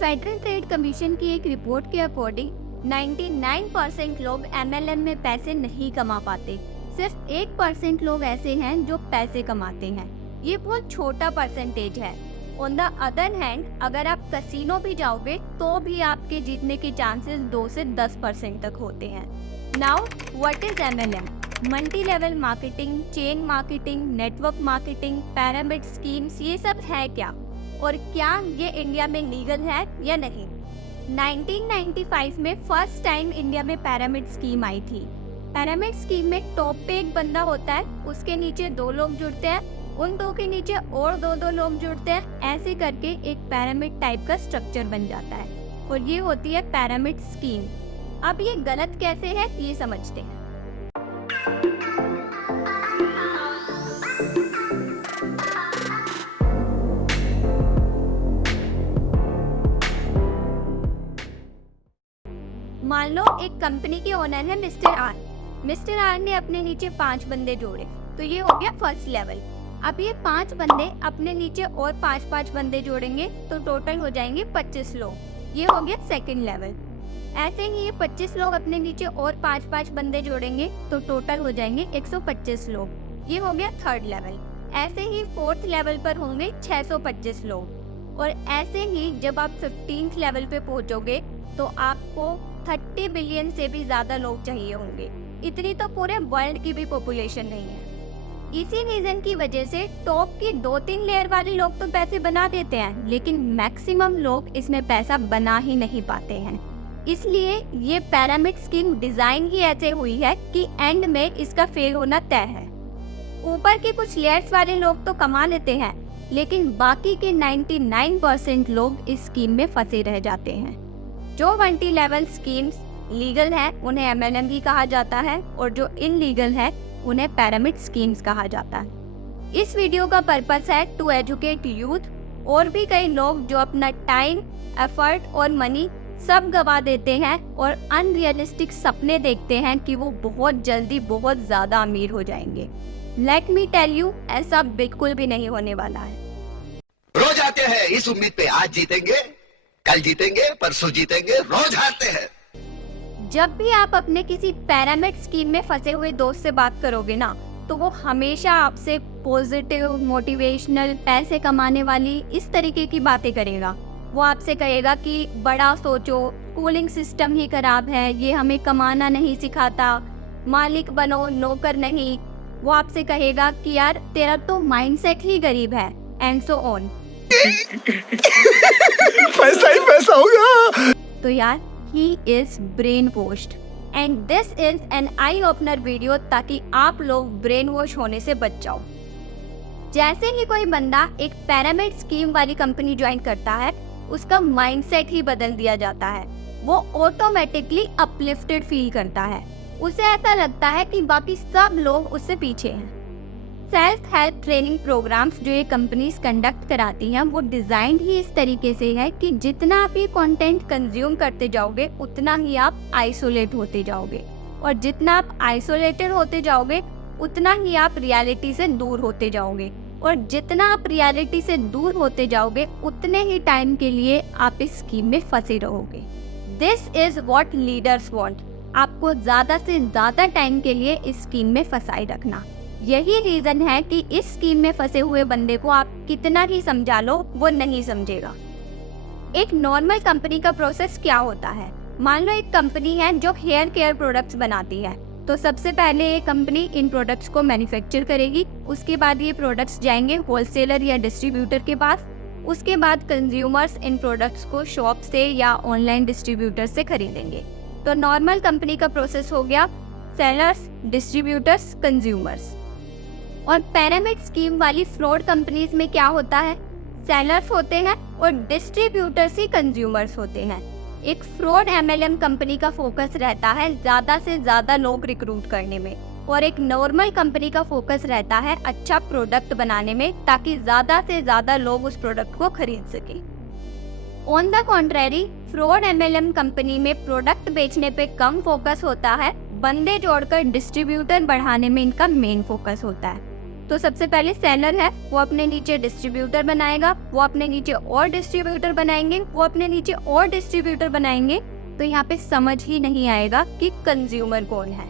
Federal trade commission की एक report के अकॉर्डिंग 99% लोग MLM में पैसे नहीं कमा पाते। सिर्फ 1% लोग ऐसे हैं जो पैसे कमाते हैं। ये बहुत छोटा परसेंटेज है। ऑन द अदर हैंड, अगर आप कसिनो भी जाओगे तो भी आपके जीतने के चांसेस 2 से 10% तक होते हैं। Now what is MLM? Multi level marketing, chain marketing, network marketing, pyramid schemes, ये सब है क्या? और क्या ये इंडिया में लीगल है या नहीं? 1995 में फर्स्ट टाइम इंडिया में पिरामिड स्कीम आई थी। पिरामिड स्कीम में टॉप पे एक बंदा होता है, उसके नीचे 2 लोग जुड़ते हैं, उन 2 के नीचे और 2 लोग जुड़ते हैं। ऐसे करके एक पिरामिड टाइप का स्ट्रक्चर बन जाता है और ये होती है पिरामिड स्कीम। अब ये गलत कैसे है ये समझते हैं। मान लो एक कंपनी के ओनर है मिस्टर आर। मिस्टर आर ने अपने नीचे 5 बंदे जोड़े, तो ये हो गया फर्स्ट लेवल। अब ये 5 बंदे अपने नीचे और 5-5 बंदे जोड़ेंगे तो टोटल हो जाएंगे 25 लोग। ये हो गया सेकंड लेवल। ऐसे ही ये 25 लोग अपने नीचे और 5-5 बंदे जोड़ेंगे तो टोटल हो जाएंगे 125 लोग। ये हो गया थर्ड लेवल। ऐसे ही फोर्थ लेवल पर होंगे 625 लोग। और ऐसे ही जब आप 15th लेवल पे पहुंचोगे तो आपको 30 बिलियन से भी ज्यादा लोग चाहिए होंगे। इतनी तो पूरे वर्ल्ड की भी पॉपुलेशन नहीं है। इसी रीजन की वजह से टॉप की 2-3 लेयर वाले लोग तो पैसे बना देते हैं, लेकिन मैक्सिमम लोग इसमें पैसा बना ही नहीं पाते हैं। इसलिए ये पिरामिड स्कीम डिजाइन ही ऐसे हुई है कि एंड में इसका फेल होना तय है। ऊपर के कुछ लेयर्स वाले लोग तो कमा लेते हैं, लेकिन बाकी के 99% लोग इस स्कीम में फंसे रह जाते हैं। जो मल्टी लेवल स्कीम्स लीगल हैं उन्हें MLM भी कहा जाता है, और जो इनलीगल है उन्हें पिरामिड स्कीम्स कहा जाता है। इस वीडियो का पर्पस है टू एजुकेट यूथ। और भी कई लोग जो अपना टाइम, एफर्ट और मनी सब गवा देते हैं और अनरियलिस्टिक सपने देखते हैं कि वो बहुत जल्दी बहुत ज्यादा अमीर हो जाएंगे। लेट मी टेल यू, ऐसा बिल्कुल भी नहीं होने वाला है। रोज आते हैं इस उम्मीद पे आज जीतेंगे, कल जीतेंगे, परसों जीतेंगे, रोज हारते हैं। जब भी आप अपने किसी पिरामिड स्कीम में फंसे हुए दोस्त से बात करोगे ना, तो वो हमेशा आपसे पॉजिटिव, मोटिवेशनल, पैसे कमाने वाली इस तरीके की बातें करेगा। वो आपसे कहेगा कि बड़ा सोचो, स्कूलिंग सिस्टम ही खराब है, ये हमें कमाना नहीं सिखाता, मालिक बनो नौकर नहीं। वो आपसे कहेगा कि यार तेरा तो माइंडसेट ही गरीब है, एंड सो ऑन। पैसा ही पैसा होगा। तो यार he is brainwashed and this is an eye opener video ताकि आप लोग ब्रेन वॉश होने से बच जाओ। जैसे ही कोई बंदा एक पिरामिड स्कीम वाली कंपनी ज्वाइन करता है, उसका माइंडसेट ही बदल दिया जाता है। वो ऑटोमेटिकली अपलिफ्टेड फील करता है। उसे ऐसा लगता है कि बाकी सब लोग उससे पीछे हैं। सेल्फ हेल्प ट्रेनिंग प्रोग्राम्स जो ये कंपनीज कंडक्ट कराती हैं, वो डिजाइन ही इस तरीके से है कि जितना आप ये कंटेंट कंज्यूम करते जाओगे उतना ही आप आइसोलेट होते जाओगे, और जितना आप आइसोलेटेड होते जाओगे उतना ही आप रियलिटी से दूर होते जाओगे, और जितना आप रियलिटी से दूर होते जाओगे उतने ही टाइम के लिए आप इस स्कीम में फंसे रहोगे। This is what leaders want, आपको ज्यादा से ज्यादा टाइम के लिए इस स्कीम में फंसाए रखना। यही रीजन है कि इस स्कीम में फंसे हुए बंदे को आप कितना ही समझा लो वो नहीं समझेगा। एक नॉर्मल कंपनी का प्रोसेस क्या होता है? मान लो एक कंपनी है जो हेयर केयर प्रोडक्ट्स बनाती है, तो सबसे पहले ये कंपनी इन प्रोडक्ट्स को मैन्युफैक्चर करेगी। उसके बाद ये प्रोडक्ट्स जाएंगे होलसेलर या डिस्ट्रीब्यूटर के पास। उसके बाद कंज्यूमर्स इन प्रोडक्ट्स को शॉप से या ऑनलाइन डिस्ट्रीब्यूटर से खरीदेंगे। तो नॉर्मल कंपनी का प्रोसेस हो गया सेलर्स, डिस्ट्रीब्यूटर्स, कंज्यूमर्स। और पिरामिड स्कीम वाली फ्रॉड कंपनीज में क्या होता है? सेलर्स होते हैं और डिस्ट्रीब्यूटर्स ही कंज्यूमर्स होते हैं। एक फ्रॉड MLM कंपनी का फोकस रहता है ज्यादा से ज्यादा लोग रिक्रूट करने में, और एक नॉर्मल कंपनी का फोकस रहता है अच्छा प्रोडक्ट बनाने में, ताकि ज्यादा से ज्यादा लोग उस प्रोडक्ट को खरीद सके। On the contrary, fraud MLM company में प्रोडक्ट बेचने पे कम फोकस होता है, बंदे जोड़कर डिस्ट्रीब्यूटर बढ़ाने में इनका मेन फोकस होता है। तो सबसे पहले सेलर है, वो अपने नीचे डिस्ट्रीब्यूटर बनाएगा, वो अपने नीचे और डिस्ट्रीब्यूटर बनाएंगे, वो अपने नीचे और डिस्ट्रीब्यूटर बनाएंगे। तो यहाँ पे समझ ही नहीं आएगा कि कंज्यूमर कौन है।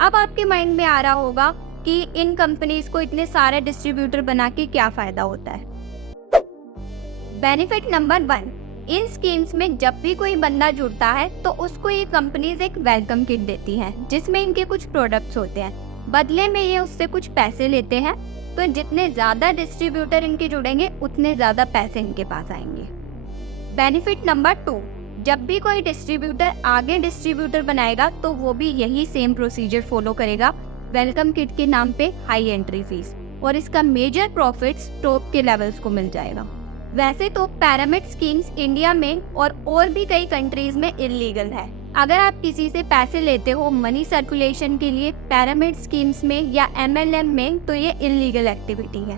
अब आपके माइंड में आ रहा होगा कि इन कंपनीज को इतने सारे डिस्ट्रीब्यूटर बना के क्या फायदा होता है। बेनिफिट नंबर 1, इन स्कीम्स में जब भी कोई बंदा जुड़ता है तो उसको ये कंपनीज एक वेलकम किट देती हैं, जिसमें इनके कुछ प्रोडक्ट्स होते हैं। बदले में ये उससे कुछ पैसे लेते हैं, तो जितने ज़्यादा डिस्ट्रीब्यूटर इनके जुड़ेंगे उतने ज़्यादा पैसे इनके पास आएंगे। बेनिफिट नंबर 2, जब भी कोई डिस्ट्रीब्यूटर आगे डिस्ट्रीब्यूटर बनाएगा तो वो भी यही सेम प्रोसीजर फॉलो करेगा, वेलकम किट के नाम पे हाई एंट्री फीस, और इसका मेजर प्रॉफिट्स टॉप के लेवल्स को मिल जाएगा। वैसे तो पिरामिड स्कीम्स इंडिया में और भी कई कंट्रीज में इलीगल है। अगर आप किसी से पैसे लेते हो मनी सर्कुलेशन के लिए पिरामिड स्कीम्स में या MLM में, तो ये इलीगल एक्टिविटी है।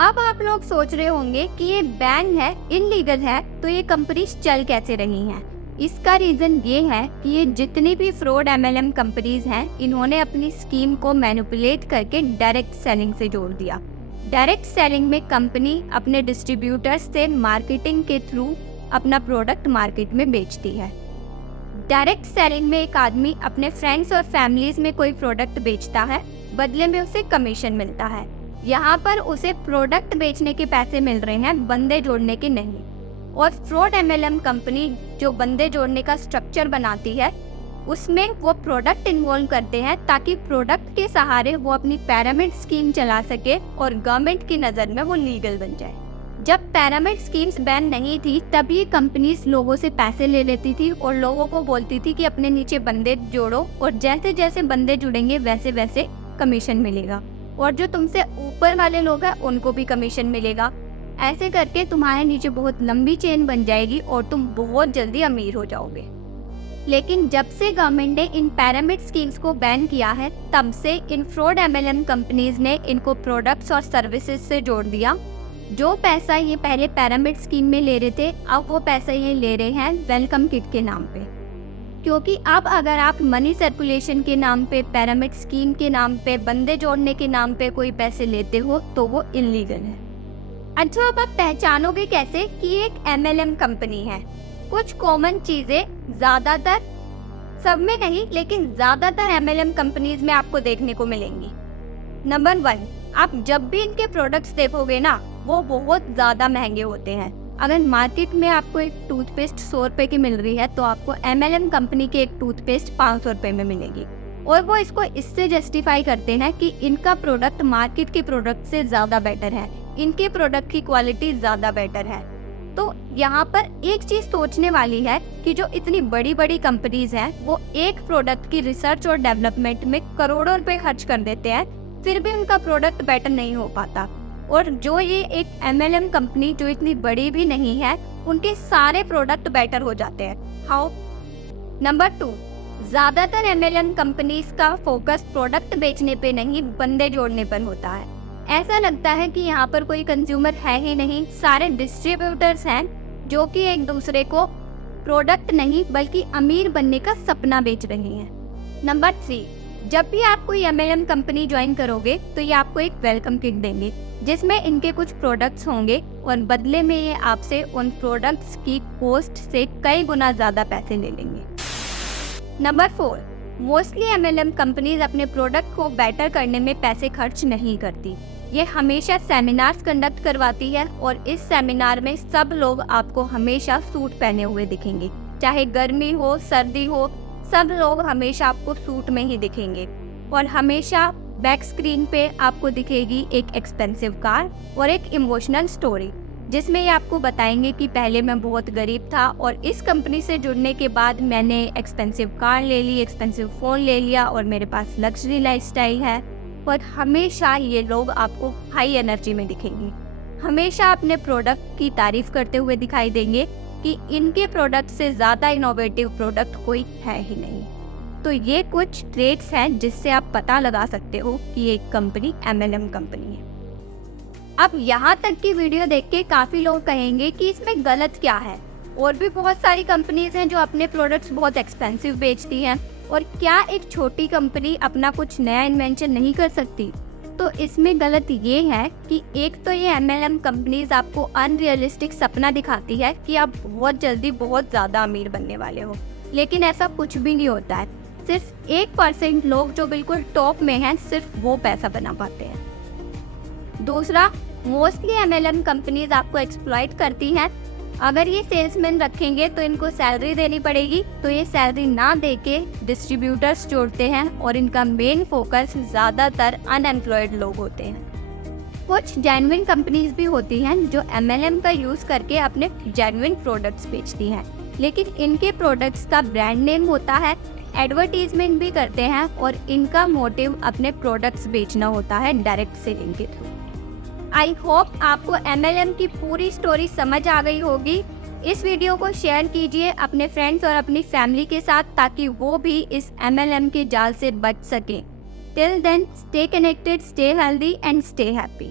अब आप लोग सोच रहे होंगे कि ये बैन है, इलीगल है, तो ये कंपनीज चल कैसे रही हैं? इसका रीजन ये है कि ये जितनी भी फ्रॉड MLM कंपनीज हैं, इन्होंने अपनी स्कीम को मैनिपुलेट करके डायरेक्ट सेलिंग से जोड़ दिया। डायरेक्ट सेलिंग में कंपनी अपने डिस्ट्रीब्यूटर्स से मार्केटिंग के थ्रू अपना प्रोडक्ट मार्केट में बेचती है। डायरेक्ट सेलिंग में एक आदमी अपने फ्रेंड्स और फैमिलीज में कोई प्रोडक्ट बेचता है, बदले में उसे कमीशन मिलता है। यहाँ पर उसे प्रोडक्ट बेचने के पैसे मिल रहे हैं, बंदे जोड़ने के नहीं। और फ्रॉड MLM कंपनी जो बंदे जोड़ने का स्ट्रक्चर बनाती है, उसमें वो प्रोडक्ट इन्वॉल्व करते हैं ताकि प्रोडक्ट के सहारे वो अपनी पिरामिड स्कीम चला सके और गवर्नमेंट की नज़र में वो लीगल बन जाए। जब पिरामिड स्कीम्स बैन नहीं थी तब ये कंपनीज लोगों से पैसे ले लेती थी और लोगों को बोलती थी कि अपने नीचे बंदे जोड़ो, और जैसे जैसे बंदे जुड़ेंगे वैसे वैसे कमीशन मिलेगा, और जो तुमसे ऊपर वाले लोग हैं उनको भी कमीशन मिलेगा। ऐसे करके तुम्हारे नीचे बहुत लंबी चेन बन जाएगी और तुम बहुत जल्दी अमीर हो जाओगे। लेकिन जब से गवर्नमेंट ने इन पिरामिड स्कीम्स को बैन किया है, तब से इन फ्रॉड MLM कंपनीज ने इनको प्रोडक्ट्स और सर्विसेज से जोड़ दिया। जो पैसा ये पहले पिरामिड स्कीम में ले रहे थे, अब वो पैसा ये ले रहे हैं वेलकम किट के नाम पे। क्योंकि अब अगर आप मनी सर्कुलेशन के नाम पे, पिरामिड स्कीम के नाम पे, बंदे जोड़ने के नाम पे कोई पैसे लेते हो तो वो इलीगल है। अच्छा, अब आप पहचानोगे कैसे कि ये एक MLM कंपनी है? कुछ कॉमन चीजें ज़्यादातर, सब में नहीं लेकिन ज़्यादातर MLM कंपनीज में आपको देखने को मिलेंगी। नंबर 1, आप जब भी इनके प्रोडक्ट्स देखोगे ना, वो बहुत ज़्यादा महंगे होते हैं। अगर मार्केट में आपको एक टूथपेस्ट 100 रुपये की मिल रही है, तो आपको MLM कंपनी की एक टूथपेस्ट 500 रुपये में मिलेगी। और वो इसको इससे जस्टिफाई करते हैं कि इनका प्रोडक्ट मार्केट के प्रोडक्ट से ज़्यादा बेटर है, इनके प्रोडक्ट की क्वालिटी ज़्यादा बेटर है। तो यहाँ पर एक चीज़ सोचने वाली है कि जो इतनी बड़ी बड़ी कंपनीज हैं, वो एक प्रोडक्ट की रिसर्च और डेवलपमेंट में करोड़ों रुपए खर्च कर देते हैं, फिर भी उनका प्रोडक्ट बेटर नहीं हो पाता। और जो ये एक MLM कंपनी जो इतनी बड़ी भी नहीं है, उनके सारे प्रोडक्ट बेटर हो जाते हैं। हाउ? नंबर 2, ज़्यादातर MLM कंपनीज का फोकस प्रोडक्ट बेचने पे नहीं, बंदे जोड़ने पर होता है। ऐसा लगता है कि यहाँ पर कोई कंज्यूमर है ही नहीं, सारे डिस्ट्रीब्यूटर्स हैं जो कि एक दूसरे को प्रोडक्ट नहीं बल्कि अमीर बनने का सपना बेच रहे हैं। नंबर 3, जब भी आप कोई MLM कंपनी ज्वाइन करोगे तो ये आपको एक वेलकम किट देंगे, जिसमें इनके कुछ प्रोडक्ट्स होंगे और बदले में ये आपसे उन प्रोडक्ट्स की कॉस्ट से कई गुना ज़्यादा पैसे ले लेंगे। नंबर 4, मोस्टली MLM कंपनीज अपने प्रोडक्ट को बेटर करने में पैसे खर्च नहीं करती। ये हमेशा सेमिनार्स कंडक्ट करवाती है और इस सेमिनार में सब लोग आपको हमेशा सूट पहने हुए दिखेंगे, चाहे गर्मी हो सर्दी हो, सब लोग हमेशा आपको सूट में ही दिखेंगे। और हमेशा बैक स्क्रीन पे आपको दिखेगी एक एक्सपेंसिव कार और एक इमोशनल स्टोरी, जिसमें ये आपको बताएंगे कि पहले मैं बहुत गरीब था और इस कंपनी से जुड़ने के बाद मैंने एक्सपेंसिव कार ले ली, एक्सपेंसिव फ़ोन ले लिया और मेरे पास लग्जरी लाइफस्टाइल है। और हमेशा ये लोग आपको हाई एनर्जी में दिखेंगे, हमेशा अपने प्रोडक्ट की तारीफ करते हुए दिखाई देंगे कि इनके प्रोडक्ट से ज़्यादा इनोवेटिव प्रोडक्ट कोई है ही नहीं। तो ये कुछ ट्रेड्स हैं जिससे आप पता लगा सकते हो कि ये कंपनी MLM कंपनी है। अब यहाँ तक की वीडियो देख के काफ़ी लोग कहेंगे कि इसमें गलत क्या है, और भी बहुत सारी कंपनीज हैं जो अपने प्रोडक्ट्स बहुत एक्सपेंसिव बेचती हैं, और क्या एक छोटी कंपनी अपना कुछ नया इन्वेंशन नहीं कर सकती? दोस्तों इसमें गलत ये है कि एक तो ये MLM कंपनीज आपको अनरियलिस्टिक सपना दिखाती है कि आप बहुत जल्दी बहुत ज़्यादा अमीर बनने वाले हो, लेकिन ऐसा कुछ भी नहीं होता है। सिर्फ 1% लोग जो बिल्कुल टॉप में हैं सिर्फ वो पैसा बना पाते हैं। दूसरा, मोस्टली MLM कंपनीज आपको एक्सप्लॉइट करती हैं। अगर ये सेल्समैन रखेंगे तो इनको सैलरी देनी पड़ेगी, तो ये सैलरी ना देके डिस्ट्रीब्यूटर्स जोड़ते हैं और इनका मेन फोकस ज़्यादातर अनएम्प्लॉयड लोग होते हैं। कुछ जेन्युइन कंपनीज भी होती हैं जो MLM का यूज़ करके अपने जेन्युइन प्रोडक्ट्स बेचती हैं, लेकिन इनके प्रोडक्ट्स का ब्रांड नेम होता है, एडवर्टीजमेंट भी करते हैं और इनका मोटिव अपने प्रोडक्ट्स बेचना होता है डायरेक्ट सेलिंग के थ्रू। आई होप आपको MLM की पूरी स्टोरी समझ आ गई होगी। इस वीडियो को शेयर कीजिए अपने फ्रेंड्स और अपनी फैमिली के साथ ताकि वो भी इस MLM के जाल से बच सकें। Till then, stay connected, stay healthy and stay happy.